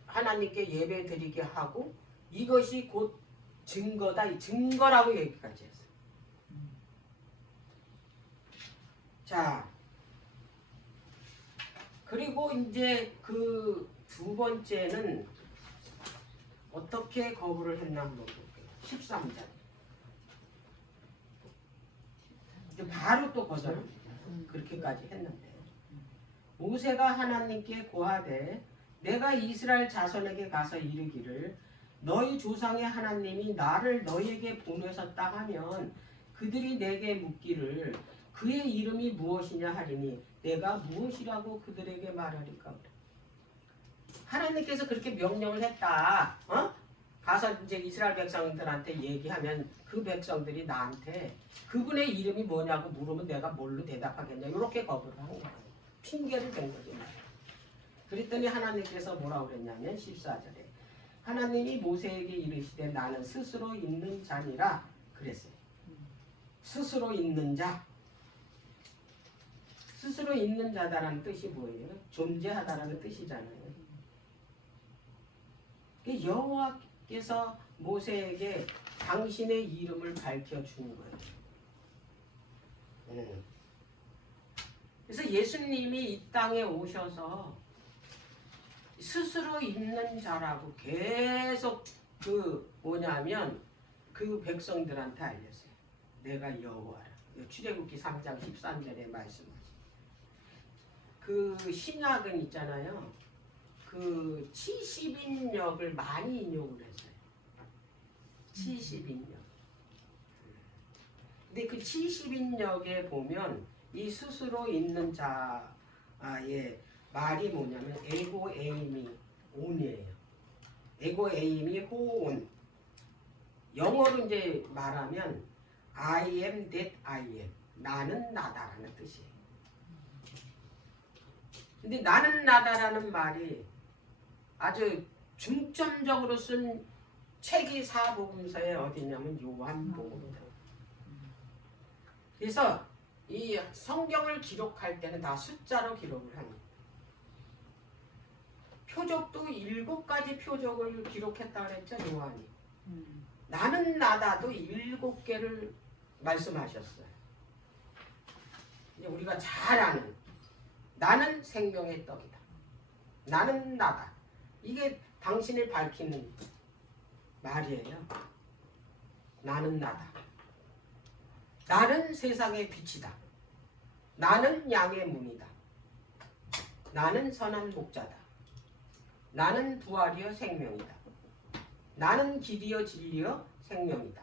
하나님께 예배 드리게 하고 이것이 곧 증거다. 이 증거라고 얘기까지 했어요. 자, 그리고 이제 그 두 번째는 어떻게 거부를 했나 한번 볼게요. 13절. 이제 바로 또 거절합니다. 그렇게까지 했는데 모세가 하나님께 고하되 내가 이스라엘 자손에게 가서 이르기를 너희 조상의 하나님이 나를 너희에게 보내셨다 하면 그들이 내게 묻기를 그의 이름이 무엇이냐 하리니 내가 무엇이라고 그들에게 말하리까. 하나님께서 그렇게 명령을 했다. 가서 이제 이스라엘 백성들한테 얘기하면 그 백성들이 나한테 그분의 이름이 뭐냐고 물으면 내가 뭘로 대답하겠냐. 이렇게 거부를 한 거예요. 핑계를 댄 거지. 그랬더니 하나님께서 뭐라고 그랬냐면 14절에 하나님이 모세에게 이르시되 나는 스스로 있는 자니라 그랬어요. 스스로 있는 자. 스스로 있는 자다라는 뜻이 뭐예요? 존재하다라는 뜻이잖아요. 여호와께서 모세에게 당신의 이름을 밝혀준 거예요. 그래서 예수님이 이 땅에 오셔서 스스로 있는 자라고 계속 그 뭐냐면 그 백성들한테 알렸어요. 내가 여호와라. 출애굽기 3장 13절에 말씀하신 그 신약은 있잖아요. 그 70인역을 많이 인용을 했어요. 70인역. 근데 그 70인역에 보면 이 스스로 있는 자의 말이 뭐냐면 에고 에임이 온이에요. 에고 에임이 호온. 영어로 이제 말하면 I am that I am. 나는 나다라는 뜻이에요. 근데 나는 나다라는 말이 아주 중점적으로 쓴 책이 사복음서에 어디냐면 요한복음이다. 그래서 이 성경을 기록할 때는 다 숫자로 기록을 합니다. 표적도 7가지 표적을 기록했다 그랬죠, 요한이. 나는 나다도 7개를 말씀하셨어요. 이제 우리가 잘 아는 나는 생명의 떡이다. 나는 나다. 이게 당신을 밝히는 말이에요. 나는 나다. 나는 세상의 빛이다. 나는 양의 문이다. 나는 선한 목자다. 나는 부활이요 생명이다. 나는 길이요 진리요 생명이다.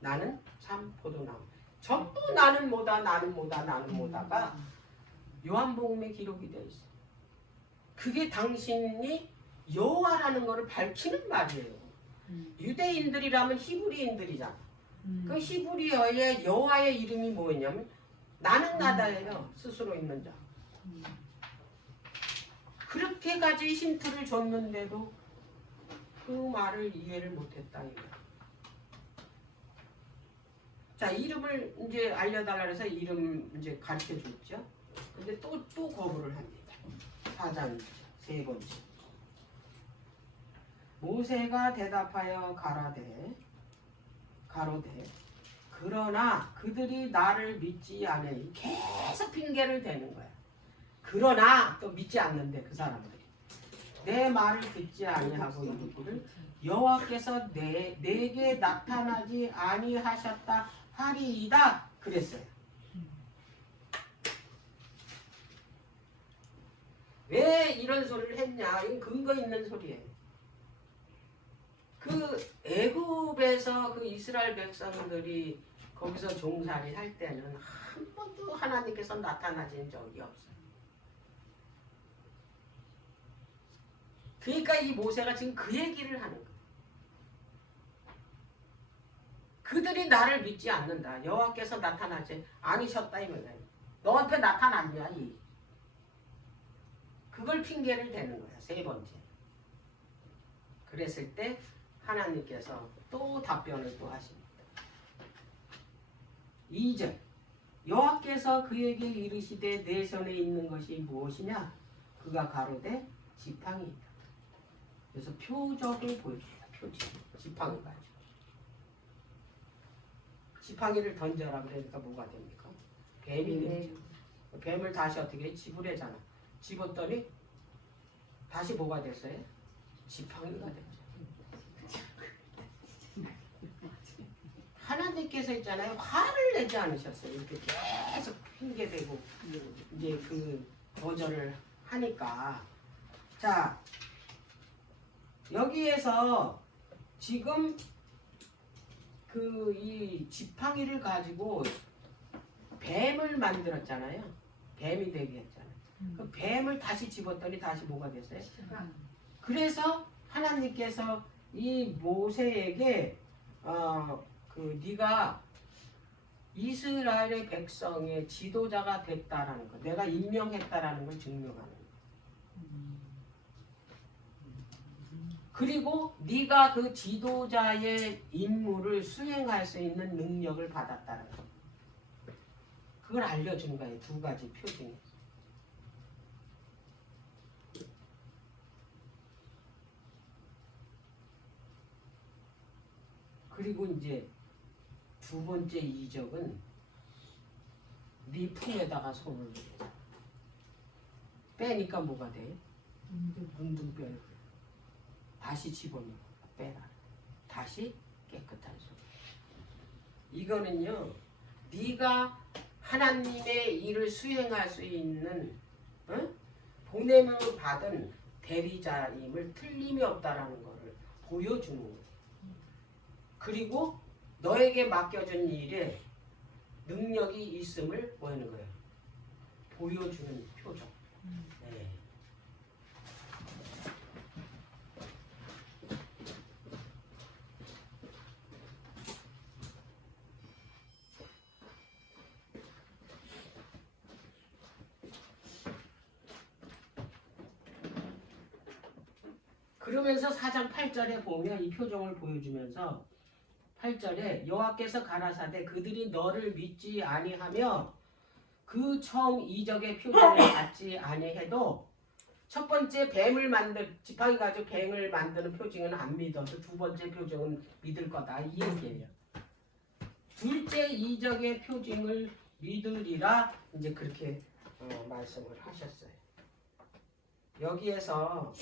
나는 참 포도나무. 전부 나는 뭐다 나는 뭐다 나는 뭐다가 요한복음에 기록이 되어 있어요. 그게 당신이 여호와라는 것을 밝히는 말이에요. 유대인들이라면 히브리인들이잖아. 그 히브리어의 여호와의 이름이 뭐였냐면 나는 나다예요. 스스로 있는 자. 그렇게까지 힌트를 줬는데도 그 말을 이해를 못했다 이거야. 자, 이름을 이제 알려달라 해서 이름 이제 가르쳐 줬죠. 근데 또 거부를 합니다. 4장 세 번째. 모세가 대답하여 가로되 그러나 그들이 나를 믿지 않으니 계속 핑계를 대는 거야. 그러나 또 믿지 않는데 그 사람들이 내 말을 듣지 아니하고 이르기를 여호와께서 내게 나타나지 아니하셨다 하리이다 그랬어요. 왜 이런 소리를 했냐? 이건 근거 있는 소리예요. 그 애굽에서 그 이스라엘 백성들이 거기서 종살이 할 때는 한 번도 하나님께서 나타나신 적이 없어요. 그러니까 이 모세가 지금 그 얘기를 하는 거예요. 그들이 나를 믿지 않는다. 여호와께서 나타나지 아니셨다 이거예요. 너한테 나타났냐 이. 그걸 핑계를 대는 거야. 세 번째. 그랬을 때 하나님께서 또 답변을 또 하십니다. 2절 여호와께서 그에게 이르시되 내 손에 있는 것이 무엇이냐? 그가 가로되 지팡이이다. 그래서 표적을 보여줍니다. 표지. 지팡이 가지고. 지팡이를 던져라 그러니까 뭐가 됩니까? 뱀이 되죠. 뱀을 다시 어떻게 집으래잖아. 집었더니 다시 뭐가 됐어요? 지팡이가 됐죠. 하나님께서 있잖아요. 화를 내지 않으셨어요. 이렇게 계속 핑계대고 이제 그 거절을 하니까. 자, 여기에서 지금 그 이 지팡이를 가지고 뱀을 만들었잖아요. 뱀이 되게 했잖아요. 그 뱀을 다시 집었더니 다시 뭐가 됐어요? 그래서 하나님께서 이 모세에게 네가 이스라엘의 백성의 지도자가 됐다라는 거, 내가 임명했다라는 걸 증명하는 거. 그리고 네가 그 지도자의 임무를 수행할 수 있는 능력을 받았다는 거. 그걸 알려준 거예요. 2가지 표징이. 그리고 이제 2번째 이적은 네 품에다가 손을 빼니까 뭐가 돼? 문둥병. 다시 집어넣어 빼라. 다시 깨끗한 손. 이거는요. 네가 하나님의 일을 수행할 수 있는 보냄을 받은 대리자임을 틀림이 없다라는 것을 보여주는 거예요. 그리고 너에게 맡겨준 일에 능력이 있음을 뭐 하는 거예요? 보여주는 표적. 네. 그러면서 4장 8절에 보면 이 표정을 보여주면서 8절에 여호와께서 가라사대 그들이 너를 믿지 아니하며 그 처음 이적의 표징을 받지 아니해도 첫 번째 뱀을 지팡이 가지고 뱀을 만드는 표징은 안 믿어도 두 번째 표징은 믿을 거다 이 얘기예요. 둘째 이적의 표징을 믿으리라 이제 그렇게 말씀을 하셨어요. 여기에서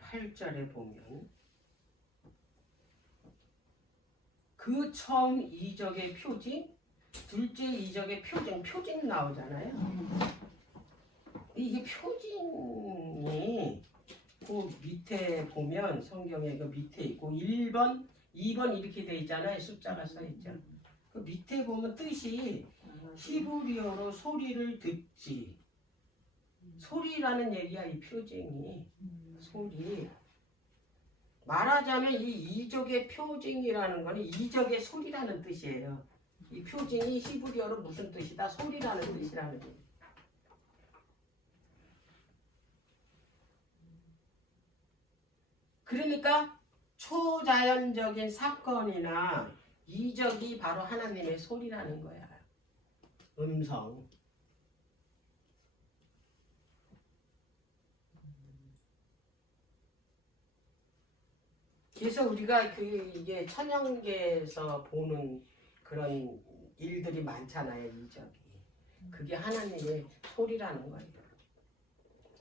8절에 보면 그 처음 이적의 표징, 둘째 이적의 표징 나오잖아요. 이게 표징이 그 밑에 보면 성경에 그 밑에 있고 1번, 2번 이렇게 돼 있잖아요. 숫자가 써 있죠. 그 밑에 보면 뜻이 히브리어로 소리를 듣지. 소리라는 얘기야 이 표징이. 소리. 말하자면 이 이적의 표징이라는 거는 이적의 소리라는 뜻이에요. 이 표징이 히브리어로 무슨 뜻이다? 소리라는 뜻이라는 거예요. 그러니까 초자연적인 사건이나 이적이 바로 하나님의 소리라는 거야. 음성. 그래서 우리가 이게 천연계에서 보는 그런 일들이 많잖아요, 이적이. 그게 하나님의 소리라는 거예요.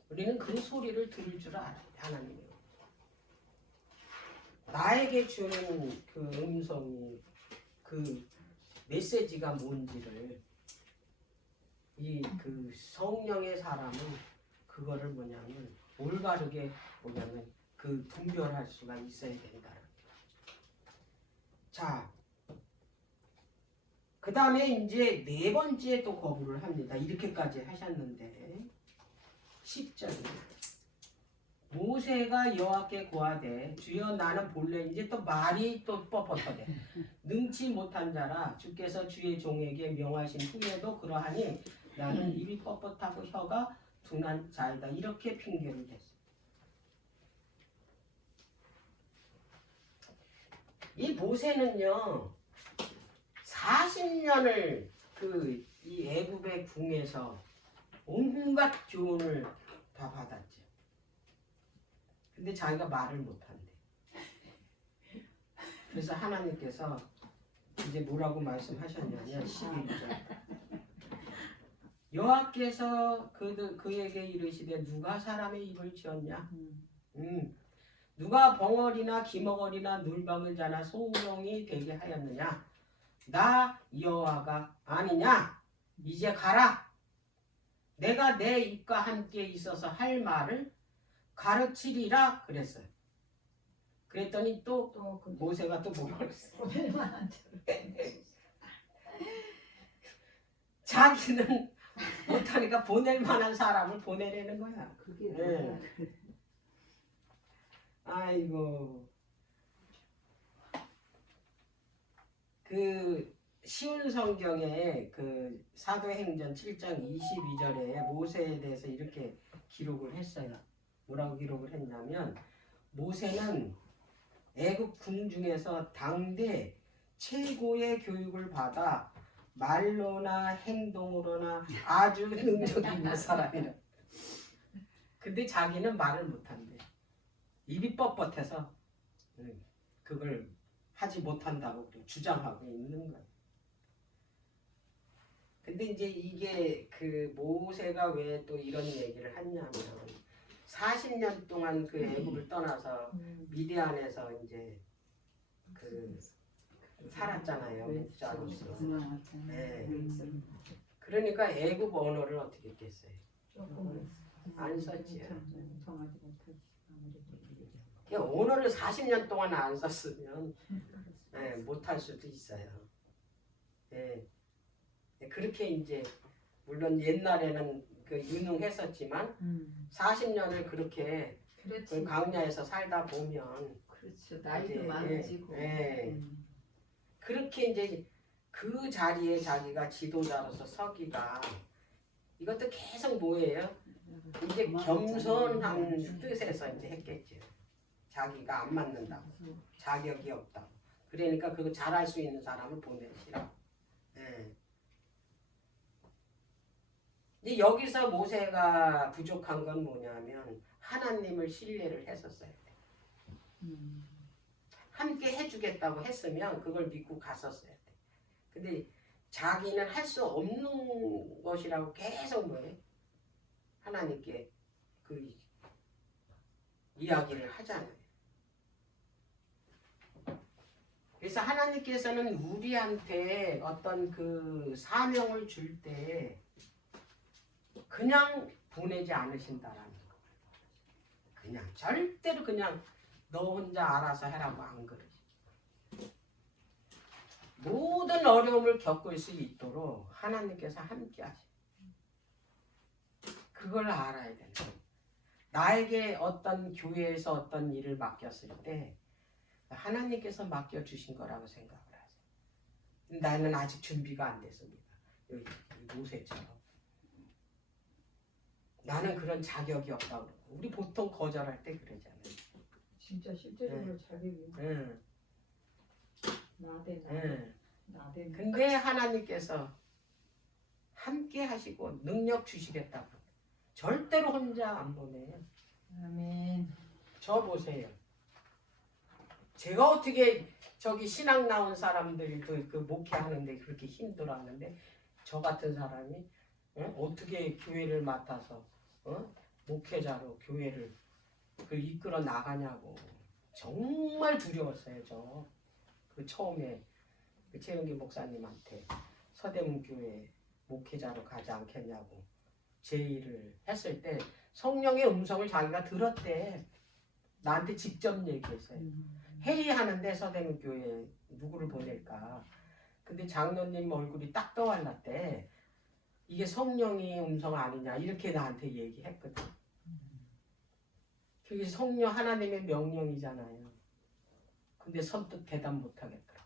우리는 그 소리를 들을 줄 알아요, 하나님이. 나에게 주는 그 음성이 그 메시지가 뭔지를 그 성령의 사람은 그거를 뭐냐면 올바르게 뭐냐면 그 분별할 수가 있어야 된다. 자, 그 다음에 이제 네 번째 또 거부를 합니다. 이렇게까지 하셨는데 10절에 모세가 여호와께 고하되 주여 나는 본래 이제 또 말이 또 뻣뻣하대. 능치 못한 자라 주께서 주의 종에게 명하신 후에도 그러하니 나는 입이 뻣뻣하고 혀가 둔한 자이다. 이렇게 핑계를 댔어요. 이 모세는요 40년을 이 애굽의 궁에서 온갖 교훈을 다 받았죠. 근데 자기가 말을 못한대. 그래서 하나님께서 이제 뭐라고 말씀하셨냐면 11절 여호와께서 그에게 이르시되 누가 사람의 입을 지었냐? 누가 벙어리나 기머거리나 눌밤을 자나 소우렁이 되게 하였느냐? 나 여호와가 아니냐? 이제 가라. 내가 내 입과 함께 있어서 할 말을 가르치리라 그랬어요. 그랬더니 또 모세가 또 뭐라 그랬어? 자기는 못하니까 보낼 만한 사람을 보내려는 거야. 그게 네. 아이고 그 쉬운 성경에 그 사도행전 7장 22절에 모세에 대해서 이렇게 기록을 했어요. 뭐라고 기록을 했냐면 모세는 애굽 궁중에서 당대 최고의 교육을 받아 말로나 행동으로나 아주 능력 있는 사람이라. 근데 자기는 말을 못한대. 입이 뻣뻣해서 그걸 하지 못한다고 주장하고 있는 거예요. 근데 이제 이게 그 모세가 왜 또 이런 얘기를 했냐면 40년 동안 그 애굽을 떠나서 미디안에서 이제 그 살았잖아요. 목자로서. 네. 그러니까 애굽 언어를 어떻게 했겠어요? 안 썼지요. 언어를 40년 동안 안 썼으면 네, 못할 수도 있어요. 네. 그렇게 이제 물론 옛날에는 그 유능했었지만 40년을 그렇게 그 광야에서 살다 보면 그렇죠. 나이도 이제, 많아지고. 예. 그렇게 이제 그 자리에 자기가 지도자로서 서기가 이것도 계속 뭐예요? 이제 겸손한 뜻에서 이제 했겠지. 자기가 안 맞는다고, 자격이 없다고. 그러니까 그거 잘할 수 있는 사람을 보내시라. 예. 이제 여기서 모세가 부족한 건 뭐냐면 하나님을 신뢰를 했었어야 돼. 함께 해주겠다고 했으면 그걸 믿고 갔었어야 돼. 근데 자기는 할 수 없는 것이라고 계속 뭐해? 하나님께 그 이야기를 하잖아요. 그래서 하나님께서는 우리한테 어떤 그 사명을 줄 때 그냥 보내지 않으신다라는 거. 그냥 절대로 그냥 너 혼자 알아서 해라고 안 그러지. 모든 어려움을 겪을 수 있도록 하나님께서 함께 하시. 그걸 알아야 되는 거예요. 나에게 어떤 교회에서 어떤 일을 맡겼을 때 하나님께서 맡겨주신 거라고 생각을 하세요. 나는 아직 준비가 안 됐습니다. 여기 모세처럼. 나는 그런 자격이 없다고 그러고. 우리 보통 거절할 때 그러잖아요. 진짜 실제적으로 자격이 응. 나대 응. 나대. 근데 하나님께서 함께 하시고 능력 주시겠다고. 절대로 혼자 안 보내요. 아멘. 저 보세요. 제가 어떻게 저기 신학 나온 사람들도 그 목회하는데 그렇게 힘들어하는데 저 같은 사람이 어떻게 교회를 맡아서 목회자로 교회를 그 이끌어 나가냐고. 정말 두려웠어요. 저 그 처음에 그 최영기 목사님한테 서대문 교회 목회자로 가지 않겠냐고 제의를 했을 때 성령의 음성을 자기가 들었대. 나한테 직접 얘기했어요. 회의하는데 서대문 교회에 누구를 보낼까. 근데 장로님 얼굴이 딱 떠올랐대. 이게 성령의 음성 아니냐 이렇게 나한테 얘기했거든. 그게 성령 하나님의 명령이잖아요. 근데 선뜻 대답 못하겠더라.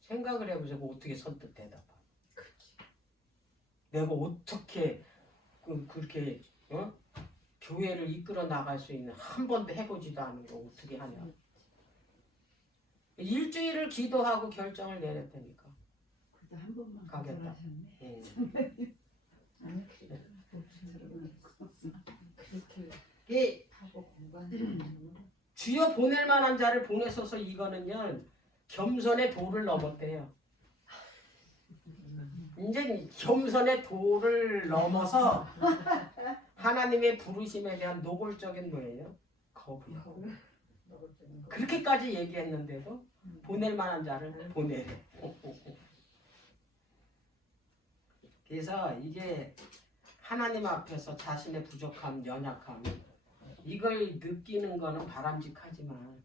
생각을 해보자고 어떻게 선뜻 대답하. 내가 어떻게 그렇게 교회를 이끌어 나갈 수 있는 한 번도 해보지도 않은 거 어떻게 하냐. 일주일을 기도하고 결정을 내렸다니까. 그때 한 번만 가겠다. 거절하셨네. 아니 그렇게 이 하고 공부하는 주여 보낼 만한 자를 보내소서. 이거는요 겸손의 도를 넘었대요. 이제 겸손의 도를 넘어서 하나님의 부르심에 대한 노골적인 뭐예요? 거부요. 그렇게까지 얘기했는데도 보낼 만한 자를 보내래. 그래서 이게 하나님 앞에서 자신의 부족함, 연약함 이걸 느끼는 거는 바람직하지만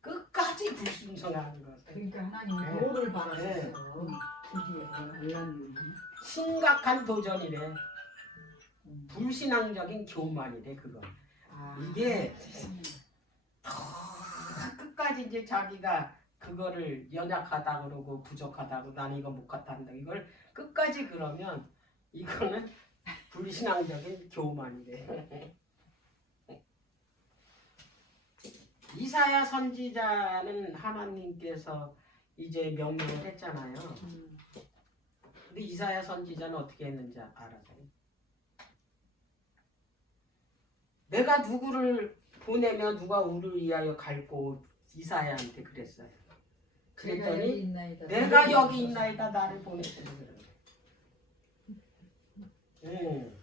끝까지 불순종하는 것은 그러니까 하나님이 네. 도를 바라셨어. 드디어 심각한 도전이래. 불신앙적인 교만이래 그건. 이게 끝까지 이제 자기가 그거를 연약하다 그러고 부족하다고 나는 이거 못 갖다 한다 이걸 끝까지 그러면 이거는 불신앙적인 교만이래. 이사야 선지자는 하나님께서 이제 명령을 했잖아요. 근데 이사야 선지자는 어떻게 했는지 알아요? 내가 누구를 보내면 누가 우리를 위하여 갈고 이사야한테 그랬어요. 그랬더니 내가 여기 있나이다 나를 보내시는 거예요.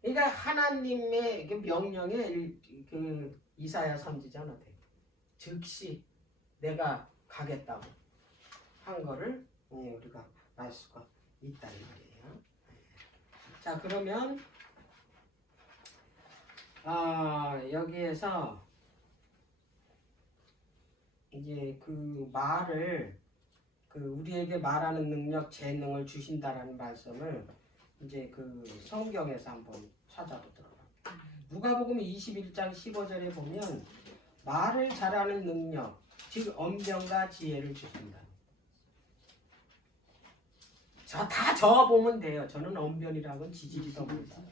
그러니까 하나님의 그 명령에 그 이사야 선지자는 어때요? 즉시 내가 가겠다고 한 거를 우리가 알 수가 있다는 말이에요. 자 그러면 여기에서 이제 그 말을 우리에게 말하는 능력, 재능을 주신다라는 말씀을 이제 그 성경에서 한번 찾아보도록 합니다. 누가복음 21장 15절에 보면 말을 잘하는 능력, 즉 언변과 지혜를 주신다. 다 적어보면 돼요. 저는 언변이라고는 지지리도 못해요.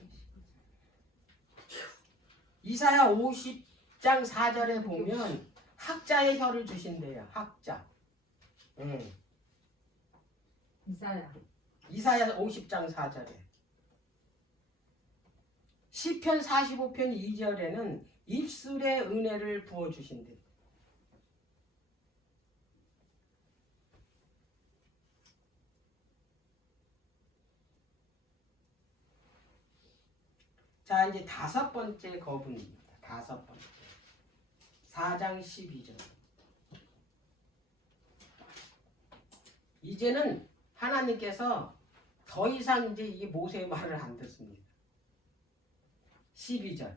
이사야 50장 4절에 보면 학자의 혀를 주신대요. 학자. 이사야 50장 4절에. 시편 45편 2절에는 입술의 은혜를 부어주신대. 자, 이제 다섯 번째 거분입니다. 다섯 번째. 4장 12절. 이제는 하나님께서 더 이상 이제 이 모세의 말을 안 듣습니다. 12절.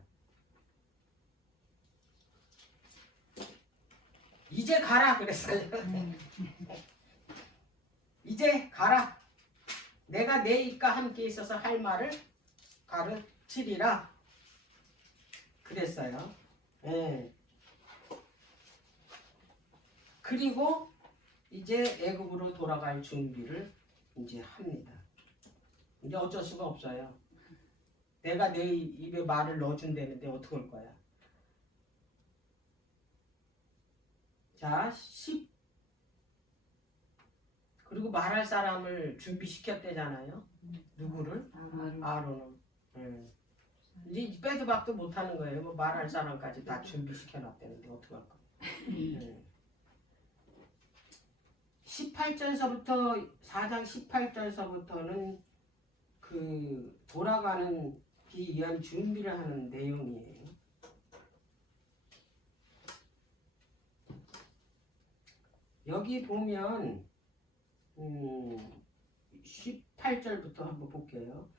이제 가라 그랬어요. 이제 가라. 내가 내 입과 함께 있어서 할 말을 가르치리라. 그랬어요. 예. 그리고 이제 애굽으로 돌아갈 준비를 이제 합니다. 이제 어쩔 수가 없어요. 내가 내 입에 말을 넣어준다는데 어떻게 할 거야? 자, 10. 그리고 말할 사람을 준비시켰대잖아요. 누구를? 아론을. 이제 빼도 박도 못하는 거예요. 뭐 말할 사람까지 다 준비시켜놨다는데 어떻게 할 거야? 18절서부터 4장 18절서부터는 그 돌아가는 기 위한 준비를 하는 내용이에요. 여기 보면 18절부터 한번 볼게요.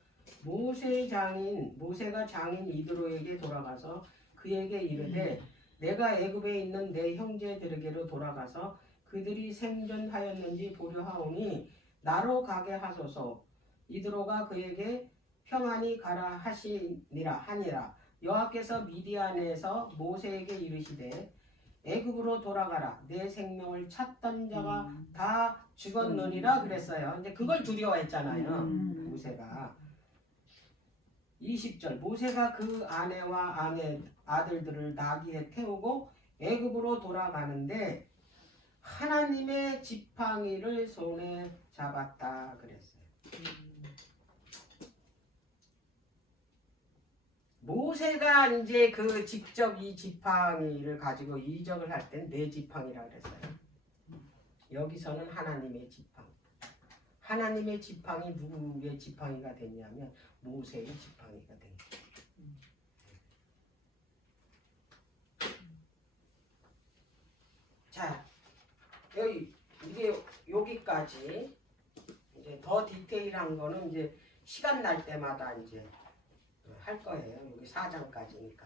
모세가 장인 이드로에게 돌아가서 그에게 이르되 내가 애굽에 있는 내 형제들에게로 돌아가서 그들이 생존하였는지 보려 하오니 나로 가게 하소서. 이드로가 그에게 평안히 가라 하니라. 여호와께서 미디안에서 모세에게 이르시되 애굽으로 돌아가라. 내 생명을 찾던 자가 다 죽었느니라 그랬어요. 이제 그걸 두려워했잖아요. 모세가. 20절. 모세가 그 아내와 아들들을 나귀에 태우고 애굽으로 돌아가는데 하나님의 지팡이를 손에 잡았다 그랬어요. 모세가 이제 그 직접 이 지팡이를 가지고 이적을 할 땐 내 지팡이라 그랬어요. 여기서는 하나님의 지팡이. 하나님의 지팡이 누구의 지팡이가 됐냐면 모세의 지팡이가 된 거예요. 자, 여기까지 이제 더 디테일한 거는 이제 시간 날 때마다 이제 할 거예요. 여기 4장까지니까.